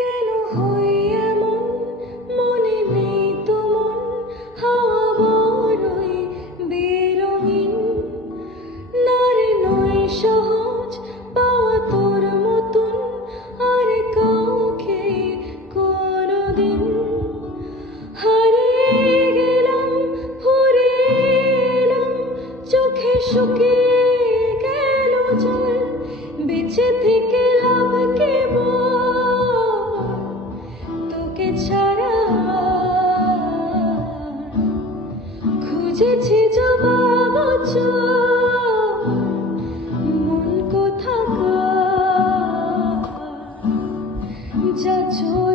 কেন হয় এমন, মনে নেই তো মন, হাওয়া বড়ই বেরঙিন। নারে নয় সহজ পাওয়া তোর মতন আর কাউকে কোনোদিন। হারিয়ে গেলাম, ফুরিয়ে এলাম, চোখে শুকিয়ে গেল জল। বেঁচে থেকে লাভ কি বল, তোকে ছাড়া খুঁজেছি জবাব চল, মন কোথাকার, যা চলে